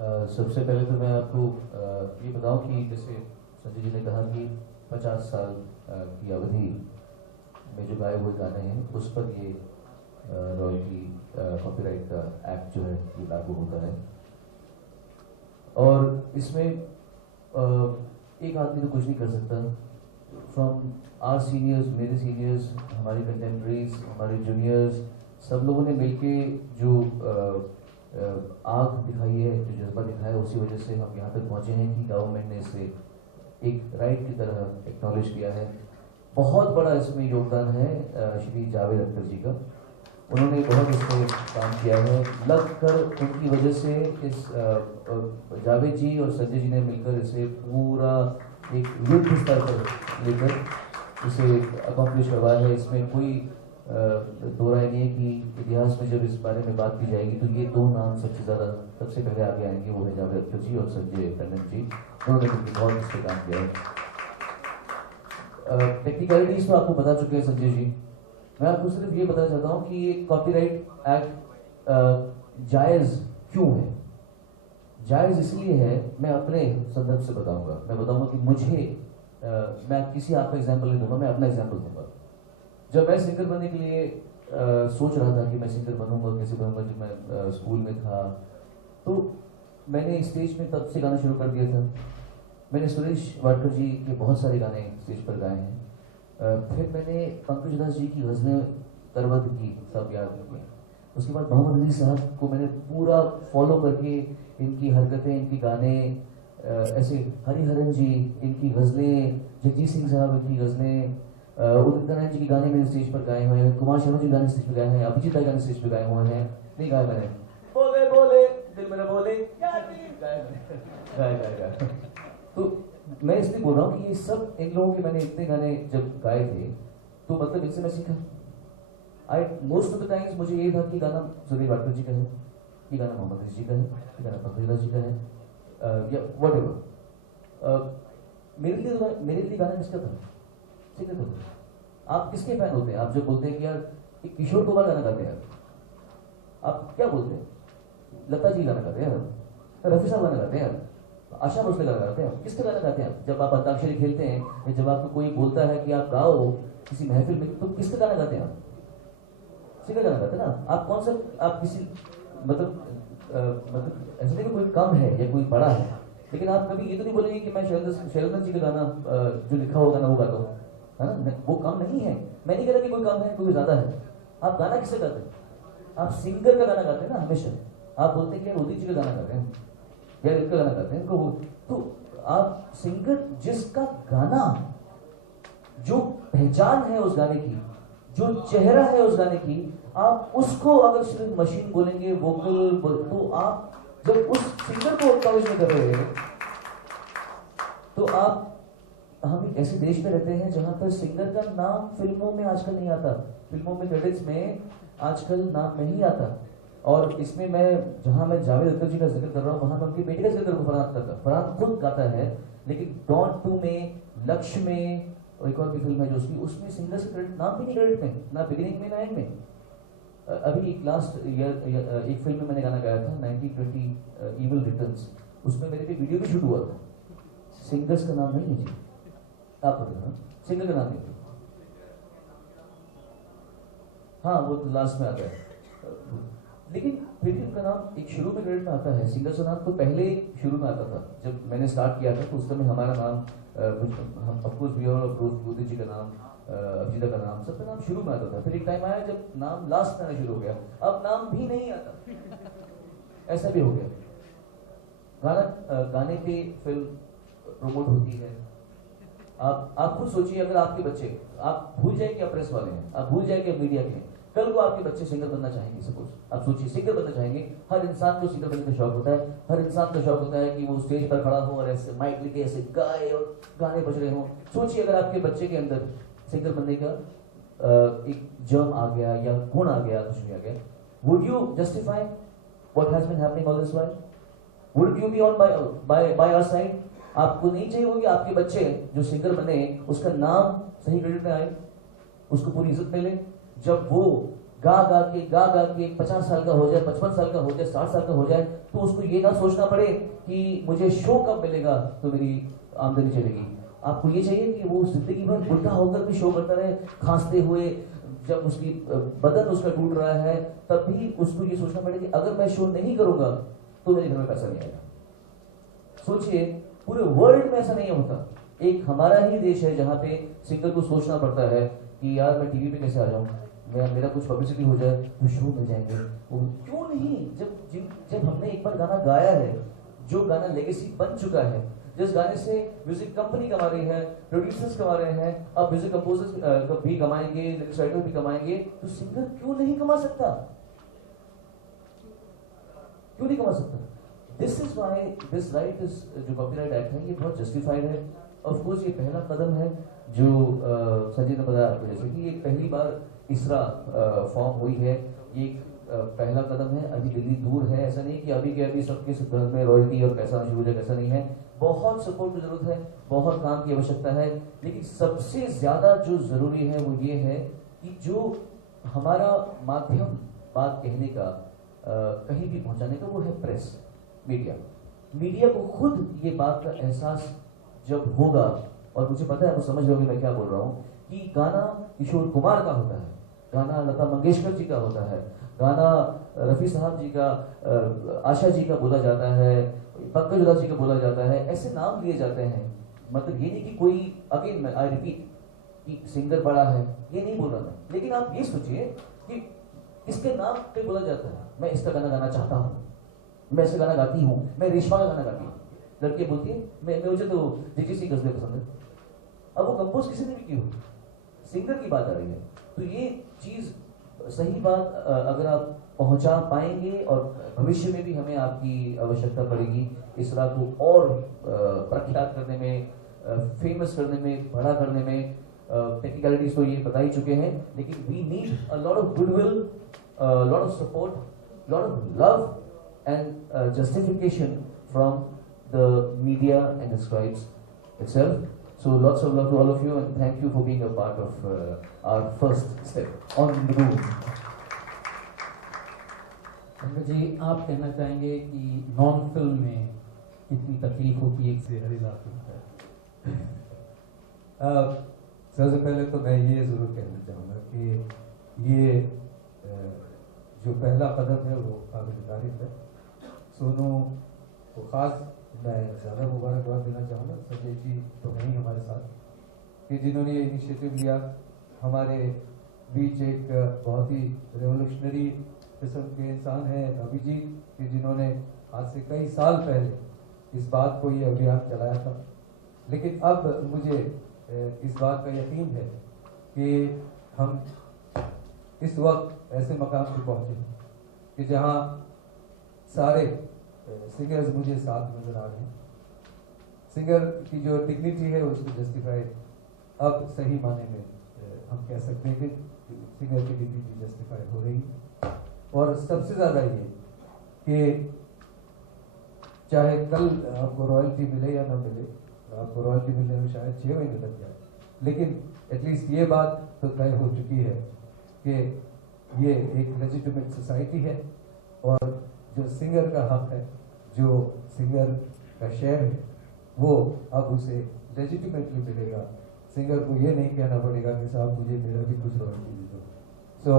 सबसे पहले तो मैं आपको ये बताऊं कि जैसे संजय जी ने कहा कि 50 साल की अवधि में जो गाए हुए गाने हैं उस पर ये रॉयल्टी कॉपीराइट का एक्ट जो है ये लागू होता है। और इसमें एक आदमी तो कुछ नहीं कर सकता। फ्रॉम आर सीनियर्स, मेरे सीनियर्स, हमारे कंटेम्प्रेरीज, हमारे जूनियर्स, सब लोगों ने मिलके जो आग दिखाई है, जो जज्बा दिखाया है, उसी वजह से हम यहाँ तक पहुँचे हैं कि गवर्नमेंट ने इसे एक राइट की तरह एक्नॉलेज किया है। बहुत बड़ा इसमें योगदान है श्री जावेद अख्तर जी का। उन्होंने बहुत इस पर काम किया है। लगकर उनकी वजह से इस जावेद जी और संजय जी ने मिलकर इसे पूरा एक युद्ध स्तर पर लेकर इसे अकॉम्प्लिश करवाया है। इसमें कोई दो राय नहीं है कि इतिहास में जब इस बारे में बात की जाएगी तो ये दो नाम सबसे पहले आगे आएंगे, वो है जावेद अख्तर जी और संजय टंडन जी। उन्होंने बहुत इस पर काम किया है। टेक्निकलिटीज तो आपको बता चुके हैं संजय जी। मैं आपको सिर्फ ये बताना चाहता हूँ कि ये कॉपीराइट एक्ट जायज़ क्यों है। जायज़ इसलिए है, मैं अपने संदर्भ से बताऊंगा। मैं बताऊंगा कि मैं किसी आपका एग्जाम्पल नहीं दूंगा, मैं अपना एग्जाम्पल दूंगा। जब मैं सिंगर बनने के लिए सोच रहा था कि मैं सिंगर बनूंगा, कैसे बनूंगा, जब मैं स्कूल में था तो मैंने स्टेज में तब से गाना शुरू कर दिया था। मैंने सुरेश वाडकर जी के बहुत सारे गाने स्टेज पर गाए हैं। फिर मैंने पंकज उधास जी की गज़लें करवत की, सब याद की। उसके बाद मोहम्मद अली साहब को मैंने पूरा फॉलो करके इनकी हरकतें, इनके गाने, ऐसे हरिहरन जी, इनकी गज़लें, जगजीत सिंह साहब इनकी गज़लें, उदित नारायण जी के गाने मैंने स्टेज पर गाए हुए हैं, कुमार शर्मा जी गाने स्टेज पर गाए हैं, अभिजीत राय गाने स्टेज पर गाए हुए हैं। नहीं गाए मैंने, बोले बोले दिल मेरा बोले, गाए। तो मैं इसलिए बोल रहा हूँ कि ये सब इन लोगों के मैंने इतने गाने जब गाए थे तो मतलब इनसे मैं सीखा। मोस्ट ऑफ द टाइम्स मुझे ये था कि गाना सुरेश वाडकर जी का है, ये गाना मोहम्मद अली जी का है, ये गाना पंकज जी का है, या वट एवर। मेरे लिए गाना किसका था? ठीक है। तो आप किसके फैन होते हैं? आप जो बोलते हैं कि यार एक किशोर कुमार गाना गाते हैं, आप क्या बोलते हैं? लता जी गाना गाते हैं, रफी साहब गाना गाते हैं, आशा भोसले गाना गाते हैं, किसका गाना गाते हैं? जब आप अंताक्षरी खेलते हैं या जब आपको कोई बोलता है कि आप गाओ किसी महफिल में, तो किसका गाना गाते हैं? आप सिंगर गाना गाते हैं ना। आप कौन सा, आप किसी मतलब ऐसे नहीं कि कोई कम है या कोई बड़ा है, लेकिन आप कभी ये तो नहीं बोलेंगे कि मैं शैलेंद्र जी का गाना जो लिखा होगा ना वो गाता हूँ, है ना। वो कम नहीं है। मैं नहीं कह रहा कि कोई कम है कोई ज्यादा है। आप गाना किससे गाते हैं? आप सिंगर का गाना गाते हैं ना हमेशा। आप बोलते हैं कि यार उदित जी का गाना गाते हैं, यार इनका गाना गाते हैं, तो आप सिंगर जिसका गाना, जो पहचान है उस गाने की, जो चेहरा है उस गाने की, आप उसको अगर सिर्फ मशीन बोलेंगे, वोकल, तो आप जब उस सिंगर को एक्नॉलेज नहीं कर रहे हैं तो हम एक ऐसे देश में रहते हैं जहां पर सिंगर का नाम फिल्मों में आजकल नहीं आता। फिल्मों में क्रेडिट्स में आजकल नाम नहीं आता। और इसमें जहां मैं जावेद अख्तर जी का जिक्र कर रहा हूँ, वहां मैं उनके बेटे का जिक्र करूँ, फरहान खुद गाता है। लेकिन डॉन 2 में, लक्ष्य में, और एक और भी फिल्म है जो उसमें सिंगर से क्रेडिट, नाम भी नहीं क्रेडिट में, ना बिगिनिंग में ना एंड में। अभी एक लास्ट ईयर एक फिल्म में मैंने गाना गाया था 1920 इविल रिटर्न्स। उसमें मेरे पे वीडियो भी शूट हुआ था। सिंगर्स का नाम नहीं है जी, आप बताना, सिंगर का नाम नहीं। हाँ वो लास्ट में आता है, लेकिन फिर भी उनका नाम एक शुरू में क्रेडिट में आता है। सिंगर का नाम तो पहले शुरू में आता था। जब मैंने स्टार्ट किया था तो उस समय हमारा नाम of course we all approach Modi ji का नाम, अभिजीता का नाम, सबका नाम शुरू में आता था। फिर एक टाइम आया जब नाम लास्ट में आना शुरू हो गया, अब नाम भी नहीं आता। ऐसा भी हो गया। गाने पे फिल्म प्रमोट होती है। आप खुद सोचिए, अगर आपके बच्चे, आप भूल जाए कि आप प्रेस वाले हैं, आप भूल जाए कि मीडिया के हैं, कल को आपके बच्चे सिंगर बनना चाहेंगे, सपोज आप सोचिए सिंगर बनना चाहेंगे। हर इंसान को सिंगर बनने का शौक होता है। हर इंसान का शौक होता है कि वो स्टेज पर खड़ा हो और ऐसे माइक लेके ऐसे गाए और गाने बज रहे हो। सोचिए अगर आपके बच्चे के अंदर सिंगर बनने का एक जर्म आ गया या गुण आ गया, कुछ भी आ गया, would you justify what has been happening all this while? Would you be on by our side? आपको नहीं चाहिए होगी आपके बच्चे जो सिंगर बने उसका नाम सही क्रेडिट में आए, उसको पूरी इज्जत मिले। जब वो गा गा के 50 साल का हो जाए, 55 साल का हो जाए, 60 साल का हो जाए, तो उसको ये ना सोचना पड़े कि मुझे शो कब मिलेगा तो मेरी आमदनी चलेगी। आपको ये चाहिए कि वो जिंदगी भर बुढ़ा होकर भी शो करता रहे, खांसते हुए, जब उसकी बदन उसका टूट रहा है तब भी उसको ये सोचना पड़े कि अगर मैं शो नहीं करूंगा तो मेरे घर में पैसा नहीं आएगा। सोचिए, पूरे वर्ल्ड में ऐसा नहीं होता। एक हमारा ही देश है जहां पे सिंगर को सोचना पड़ता है कि यार मैं टीवी पे कैसे आ जाऊं, मेरा कुछ पब्लिसिटी हो जाए तो शो मिल जाएंगे। वो क्यों नहीं, जब हमने एक बार गाना गाया है, जो गाना लेगेसी बन चुका है, जिस गाने से म्यूजिक कंपनी कमा रही है, प्रोड्यूसर्स कमा रहे हैं, अब म्यूजिक कंपोजर्स भी कमाएंगे, लिरिक्स राइटर भी कमाएंगे, तो सिंगर क्यों नहीं कमा सकता? क्यों नहीं कमा सकता? This is why this right is, जो कॉपीराइट एक्ट है, ये बहुत जस्टिफाइड है। ऑफ कोर्स ये पहला कदम है जो संजय ने बताया आपको, जैसे कि ये पहली बार इसरा फॉर्म हुई है, ये पहला कदम है। अभी दिल्ली दूर है, ऐसा नहीं कि अभी के अभी सबके घर में रॉयल्टी और पैसा शुरू हो जाए, ऐसा नहीं है। बहुत सपोर्ट की जरूरत है, बहुत काम की आवश्यकता है, लेकिन सबसे ज्यादा जो जरूरी है वो ये है कि जो हमारा माध्यम बात कहने का, कहीं भी पहुंचाने का, वो है प्रेस, मीडिया। मीडिया को खुद ये बात का एहसास जब होगा, और मुझे पता है, आप समझ लोगे मैं क्या बोल रहा हूँ, कि गाना किशोर कुमार का होता है, गाना लता मंगेशकर जी का होता है, गाना रफी साहब जी का, आशा जी का बोला जाता है, पंकज उधास जी का बोला जाता है, ऐसे नाम लिए जाते हैं। मतलब ये नहीं कि कोई, अगेन आई रिपीट, कि सिंगर बड़ा है, ये नहीं बोल रहा मैं, लेकिन आप ये सोचिए कि इसके नाम पे बोला जाता है, मैं इसका गाना गाना चाहता हूँ, मैं ऐसे गाना गाती हूँ, मैं रेशमा का गाना गाती हूँ। लड़की बोलती है मुझे तो DJC गजलें पसंद है। अब वो कंपोज किसी ने भी की हो, सिंगर की बात आ रही है। तो ये चीज सही बात अगर आप पहुंचा पाएंगे, और भविष्य में भी हमें आपकी आवश्यकता पड़ेगी इस रात को और प्रख्यात करने में, फेमस करने में, बड़ा करने में। टेक्निकलिटीज तो ये बता ही चुके हैं, लेकिन we need a lot of goodwill, lot of support, lot of love and justification from the media and the scribes itself. So lots of love to all of you, and thank you for being a part of our first step on the moon. Pankaj ji, आप कहना चाहेंगे कि non film में कितनी तकलीफ होती है एक से हरिलाल होता है? सबसे पहले तो मैं ये ज़रूर कहना चाहूँगा कि ये जो पहला कदम है वो काबिल तारीफ है। सोनू को ख़ास मैं ज़्यादा मुबारकबाद देना चाहूँगा, संजय जी तो हैं ही हमारे साथ, कि जिन्होंने ये इनिशिएटिव लिया। हमारे बीच एक बहुत ही रेवोल्यूशनरी किस्म के इंसान हैं अभिजीत, कि जिन्होंने आज से कई साल पहले इस बात को, ये अभियान चलाया था। लेकिन अब मुझे इस बात का यकीन है कि हम इस वक्त ऐसे मकाम पे पहुँचे कि जहाँ सारे सिंगर्स मुझे साथ नजर आ रहे हैं। सिंगर की जो डिग्निटी है उसको जस्टिफाई अब सही माने में हम कह सकते हैं कि सिंगर की डिग्निटी जस्टिफाई हो रही। और सबसे ज़्यादा ये कि चाहे कल आपको रॉयल्टी मिले या ना मिले, आपको रॉयल्टी मिलने में शायद 6 महीने लग जाए, लेकिन एटलीस्ट ये बात तो तय हो चुकी है कि ये एक लेजिटिमेट सोसाइटी है, और जो सिंगर का हक है, जो सिंगर का शेयर है, वो अब उसे लेजिटिमेटली मिलेगा। सिंगर को ये नहीं कहना पड़ेगा कि साहब मुझे मेरा भी कुछ रॉयल्टी दे दो। So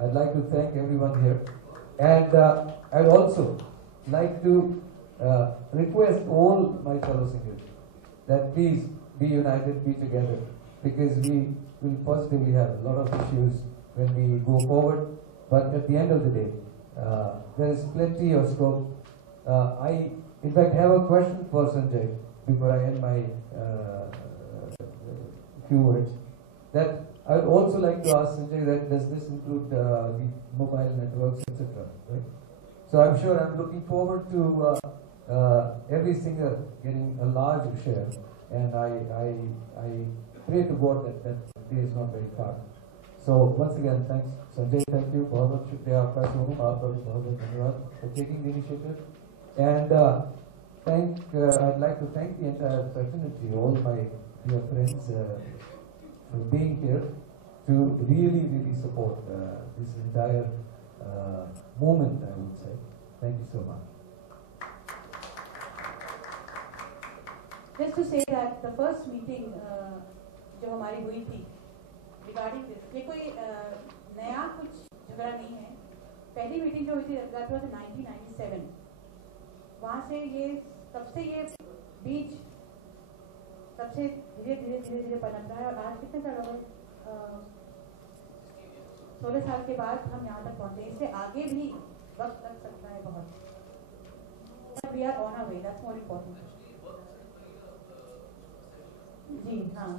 I like to thank everyone here, and I also like to request all my fellow singers that please be united, be together, because we will positively have a lot of issues when we go forward, but at the end of the day, there is plenty of scope. I in fact have a question for Sanjay before I end my few words. That I would also like to ask Sanjay that does this include the mobile networks, etc. Right? So I'm sure I'm looking forward to every singer getting a large share, and I pray to God that day is not very far. So once again, thanks Sanjay, thank you, बहुत बहुत शुक्रिया आपका, सोनू आपका भी बहुत बहुत धन्यवाद for taking the initiative, and I'd like to thank the entire fraternity, all my dear friends for being here. to really support this entire movement, I would say. Thank you so much. Just to say that the first meeting जो हमारी हुई थी regarding this, ये कोई नया कुछ झगड़ा नहीं है. पहली मीटिंग जो हुई थी that was in 1997. वहाँ से ये सबसे ये बीच सबसे धीरे पनप रहा है और आज कितने साल हो गए 16 साल के बाद हम यहाँ तक पहुँचे. इससे आगे भी वक्त लग सकता है बहुत. We are on our way. That's more important. जी हाँ.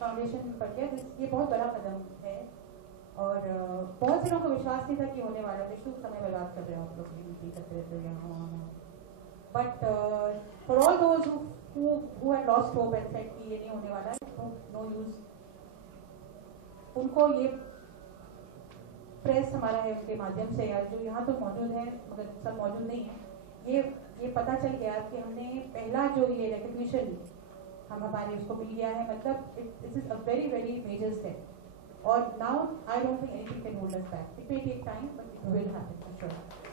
फाउंडेशन पर क्या ये बहुत बड़ा कदम है और बहुत से लोगों को विश्वास नहीं था कि होने वाला है. देखो समय बर्बाद कर रहे हो आप लोग भी करते रहते हो यहाँ वहाँ. But for all those who had lost hope and said कि ये नहीं होने वाला है, no use, उनको ये प्रेस हमारा है उसके माध्यम से या जो यहाँ तो मौजूद है मगर सब मौजूद नहीं है, ये पता चल गया कि हमने पहला जो ये रिकग्निशन हमारे उसको मिल गया है. मतलब this is a very major step और now I don't think anything can hold us back. It may take time but it will happen for sure.